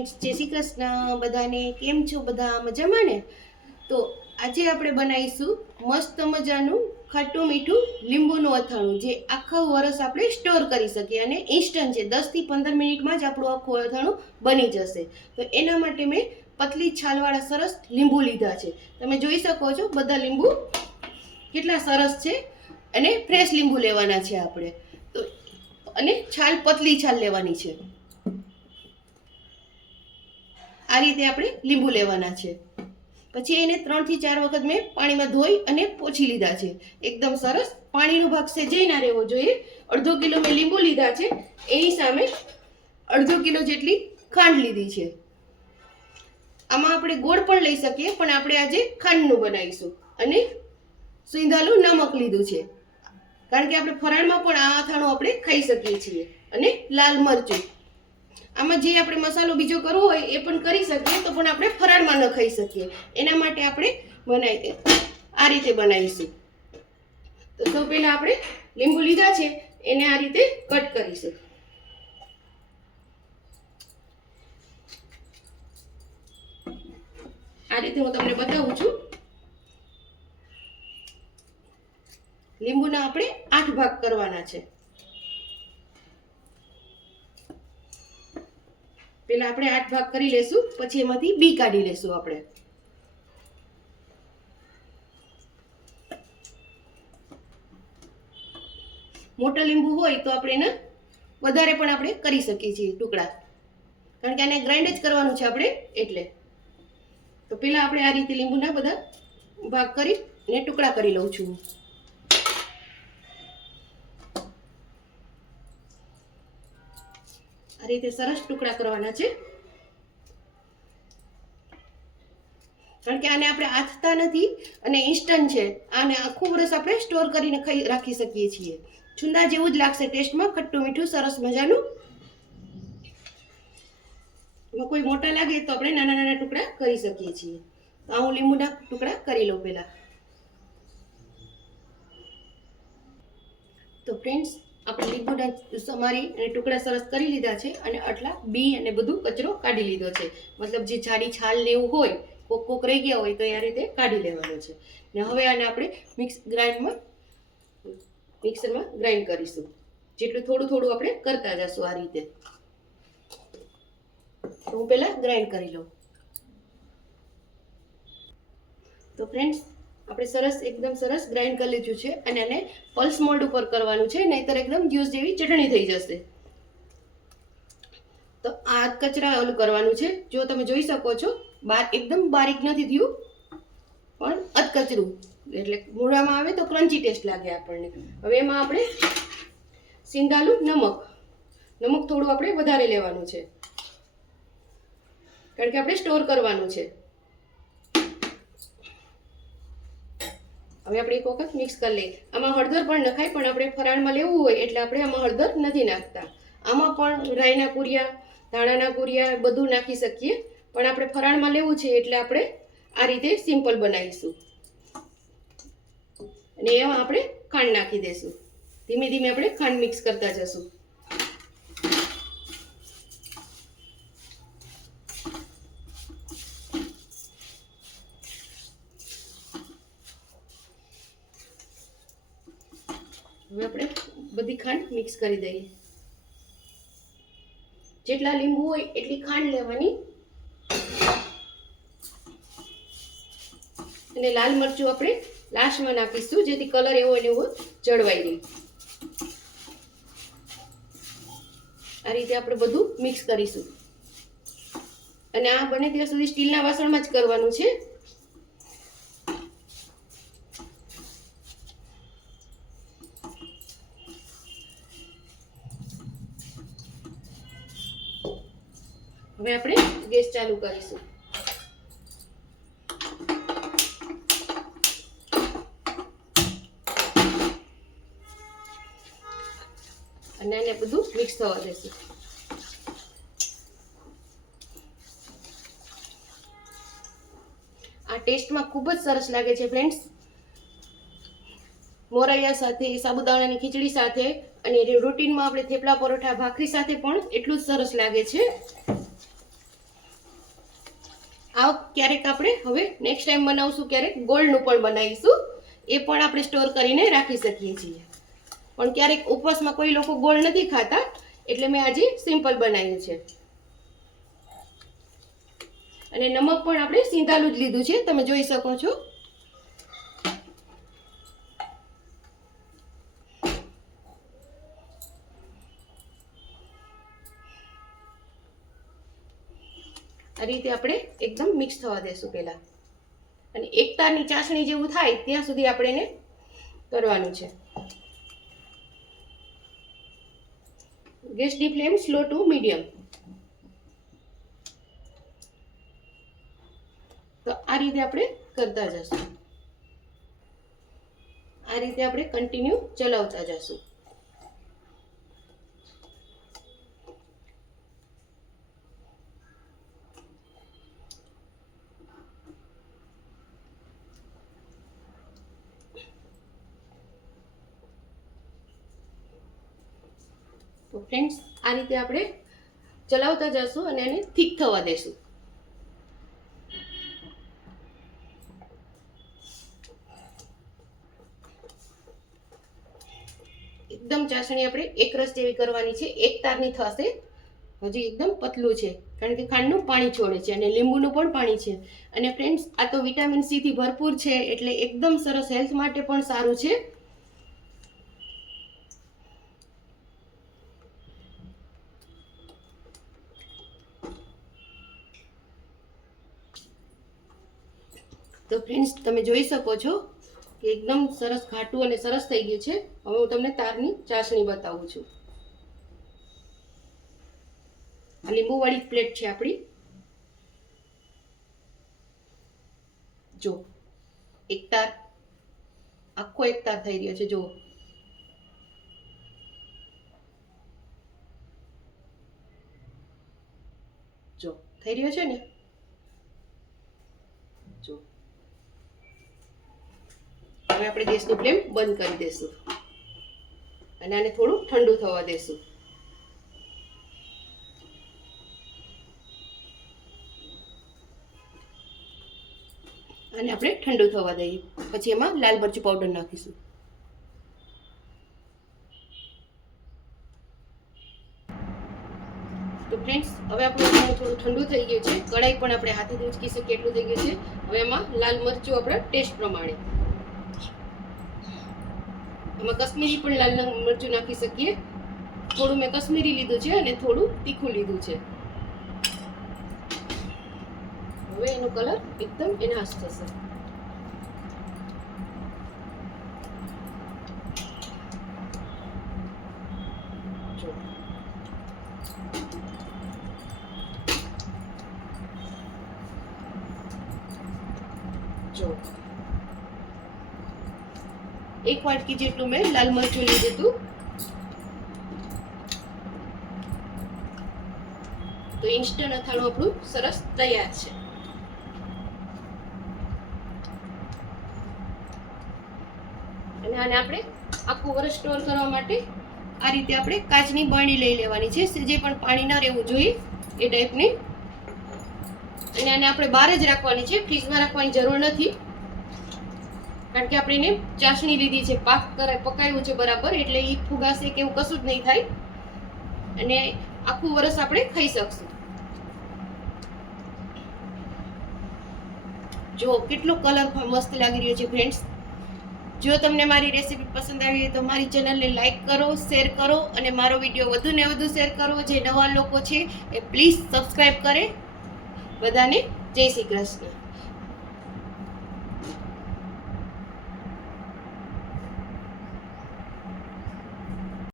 Friends, જય શ્રી કૃષ્ણ બધાને. કેમ છો બધા? મજામાં ને? તો આજે આપણે બનાવીશું મસ્ત મજાનું ખાટું મીઠું લીંબુનું અથાણું, જે આખા વરસ આપણે સ્ટોર કરી શકીએ અને ઇન્સ્ટન્ટ છે. 10 થી 15 મિનિટમાં જ આપણું આખું અથાણું બની જશે. તો એના માટે મેં પતલી છાલવાળા સરસ લીંબુ લીધા છે. તમે જોઈ શકો છો બધા લીંબુ કેટલા સરસ છે અને ફ્રેશ લીંબુ લેવાના છે આપણે. તો અને છાલ પતલી છાલ લેવાની છે. આ રીતે આપણે લીંબુ લેવાના છે. પછી એને 3 થી 4 વખત મેં પાણીમાં ધોઈ અને પોછી લીધા છે. એકદમ સરસ પાણીનો ભાગ સેજે ના રહેવો જોઈએ. 1/2 કિલો મેં લીંબુ લીધા છે, એની સામે 1/2 કિલો જેટલી ખાંડ લીધી છે. આમાં આપણે ગોળ પણ લઈ શકીએ, પણ આપણે આજે ખાંડનું બનાવીશું. અને સિંધાલું નમક લીધું છે, કારણ કે આપણે ફરાળમાં પણ આ અથાણું આપણે ખાઈ શકીએ છીએ. અને લાલ મરચું. આમાં જે આપણે મસાલો બીજો કરવો હોય એ પણ કરી શકીએ, તો પણ આપણે ફરાળમાં ન ખાઈ શકીએ. એના માટે આપણે આ રીતે બનાવીશું. તો સૌ પહેલા આપણે લીંબુ લીધા છે, એને આ રીતે કટ કરીશું. આ રીતે હું તમને બતાવું છું. લીંબુના આપણે 8 ભાગ કરવાના છે. પેલા આપણે 8 ભાગ કરી લેશું, પછી એમાંથી બી કાઢી લેશું આપણે. મોટા લીંબુ હોય તો આપણે એને વધારે પણ આપણે કરી શકીએ છીએ ટુકડા, કારણ કે આને ગ્રાઇન્ડ જ કરવાનું છે આપણે એટલે. તો પેલા આપણે આ રીતે લીંબુના બધા ભાગ કરી અને ટુકડા કરી લઉં છું. આ રીતે સરસ ટુકડા કરવાના છે, કારણ કે આને આપણે આથતા નથી અને ઇન્સ્ટન્ટ છે. આને આખું વર્ષ આપણે સ્ટોર કરીને રાખી શકીએ છીએ. છુંદા જેવું જ લાગશે ટેસ્ટમાં, ખટ્ટું મીઠું સરસ મજાનું. એમાં કોઈ મોટા લાગે તો આપણે નાના નાના ટુકડા કરી શકીએ છીએ. તો હું લીંબુના ટુકડા કરી લઉં પહેલા. તો ફ્રેન્ડ્સ, આપણે લીંબુના સમારી અને ટુકડા સરસ કરી લીધા છે, અને આટલા બી અને બધું કચરો કાઢી લીધો છે. મતલબ જે જાડી છાલ ને એવું હોય, કોક રહી ગયા હોય તો એ રીતે કાઢી લેવાનું છે. ને હવે આને આપણે મિક્સરમાં ગ્રાઇન્ડ કરીશું. જેટલું થોડું થોડું આપણે કરતા જશું આ રીતે. તો હું પહેલા ગ્રાઇન્ડ કરી લઉં. તો ફ્રેન્ડ્સ, આપણે સરસ એકદમ સરસ ગ્રાઇન્ડ કરી લીધું છે, અને આને પલ્સ મોલ્ડ ઉપર કરવાનું છે, નહીંતર એકદમ જ્યુસ જેવી ચટણી થઈ જશે. તો આ કચરા ઓલું કરવાનું છે. જો તમે જોઈ શકો છો, એકદમ બારીક નથી થયું, પણ અધકચરું, એટલે મોઢામાં આવે તો ક્રન્ચી ટેસ્ટ લાગે આપણને. હવે એમાં આપણે સિંધાલું નમક થોડું આપણે વધારે લેવાનું છે, કારણ કે આપણે સ્ટોર કરવાનું છે. હવે આપણે એક વખત મિક્સ કરી લઈએ. આમાં હળદર પણ નખાય, પણ આપણે ફરાળમાં લેવું હોય એટલે આપણે આમાં હળદર નથી નાખતા. આમાં પણ રાઈના કુરિયા, ધાણાના કુરિયા બધું નાખી શકીએ, પણ આપણે ફરાળમાં લેવું છે એટલે આપણે આ રીતે સિમ્પલ બનાવીશું. અને એમાં આપણે ખાંડ નાખી દઈશું. ધીમે ધીમે આપણે ખાંડ મિક્સ કરતા જશું. હવે આપણે બધી ખાંડ મિક્સ કરી દઈએ. જેટલા લીંબુ હોય એટલી ખાંડ લેવાની. અને લાલ મરચું આપણે લાસ્ટમાં નાખીશું, જેથી કલર એવો ને એવો જળવાઈ રહે. આ રીતે આપણે બધું મિક્સ કરીશું. અને આ બને ત્યાં સુધી સ્ટીલના વાસણમાં જ કરવાનું છે. હવે આપણે ગેસ ચાલુ કરીશું. અને આને બધું મિક્સ થવા દેશું. આ ટેસ્ટમાં ખૂબ જ સરસ લાગે છે ફ્રેન્ડ્સ. મોરૈયા સાથે, સાબુદાણાની ખીચડી સાથે, અને રૂટીનમાં આપણે થેપલા પરોઠા ભાખરી સાથે પણ એટલું જ સરસ લાગે છે. ક્યારેક આપણે હવે નેક્સ્ટ ટાઈમ બનાવશું, ક્યારેક ગોળનું પણ બનાવીશું, એ પણ આપણે સ્ટોર કરીને રાખી શકીએ છીએ. પણ ક્યારેક ઉપવાસમાં કોઈ લોકો ગોળ નથી ખાતા, એટલે મેં આજે સિમ્પલ બનાવ્યું છે. અને નમક પણ આપણે સીંધાલું જ લીધું છે, તમે જોઈ શકો છો. આ રીતે આપણે એકદમ મિક્સ થવા દેશું પહેલા, અને એક તારની ચાસણી જેવું થાય ત્યાં સુધી આપણે એને કરવાનું છે. ગેસની ફ્લેમ સ્લો ટુ મીડિયમ. તો આ રીતે આપણે કરતા જશું, આ રીતે આપણે કન્ટિન્યુ ચલાવતા જશું. તો ફ્રેન્ડ્સ, આ રીતે આપણે ચલાવતા જશું અને એને થીક થવા દેશું. એકદમ ચાસણી આપણે એક રસ જેવી કરવાની છે, એક તારની થશે. હજી એકદમ પતલું છે, કારણ કે ખાંડનું પાણી છોડે છે અને લીંબુનું પણ પાણી છે. અને ફ્રેન્ડ્સ, આ તો વિટામિન સી થી ભરપૂર છે, એટલે એકદમ સરસ, હેલ્થ માટે પણ સારું છે. તો ફ્રેન્ડ્સ, તમે જોઈ શકો છો કે એકદમ સરસ ઘાટું અને સરસ થઈ ગયું છે. હવે હું તમને તારની ચાસણી બતાવું છું. આ લીંબુવાળી પ્લેટ છે આપણી. જો એક તાર, આખો એક તાર થઈ રહ્યો છે. જો જો થઈ રહ્યો છે ને. જો હવે આપણે ગેસની ફ્લેમ બંધ કરી દેશું અને આને થોડું ઠંડુ થવા દેશું. અને આપણે ઠંડુ થવા દઈએ, પછી એમાં લાલ મરચું પાવડર નાખીશું. તો ફ્રેન્ડ્સ, હવે આપણું થોડું ઠંડુ થઈ ગયું છે. કઢાઈ પણ આપણે હાથેથી ઉચકી શકીએ એટલું થઈ ગયું છે. હવે એમાં લાલ મરચું આપણે ટેસ્ટ પ્રમાણે, એમાં કશ્મીરી પણ લાલ મરચું નાખી શકીએ. થોડું મેં કશ્મીરી લીધું છે અને થોડું તીખું લીધું છે. હવે એનો કલર એકદમ એનહાન્સ થશે. જો 1 વાટકી જેટલું મેં લાલ મરચું લીધું હતું. તો ઇન્સ્ટન્ટ અથાણું આપણું સરસ તૈયાર છે. અને આને આપણે આખું વર્ષ સ્ટોર કરવા માટે આ રીતે આપણે કાચની બરણી લઈ લેવાની છે, જે પણ પાણી ના રહેવું જોઈએ એ ટાઈપની. અને આને આપણે બહાર જ રાખવાની છે, ફ્રીજમાં રાખવાની જરૂર નથી, કારણ કે આપણે એને ચાસણી લીધી છે, પકાવ્યું છે બરાબર, એટલે એ ફુગાશે કે એવું કશું જ નહીં થાય અને આખું વર્ષ આપણે ખાઈ શકશું. જો કેટલો કલર મસ્ત લાગી રહ્યો છે ફ્રેન્ડ્સ. જો તમને મારી રેસીપી પસંદ આવી હોય તો મારી ચેનલને લાઈક કરો, શેર કરો અને મારો વિડીયો વધુ ને વધુ શેર કરો. જે નવા લોકો છે એ પ્લીઝ સબસ્ક્રાઈબ કરે. બધાને જય શ્રી કૃષ્ણ.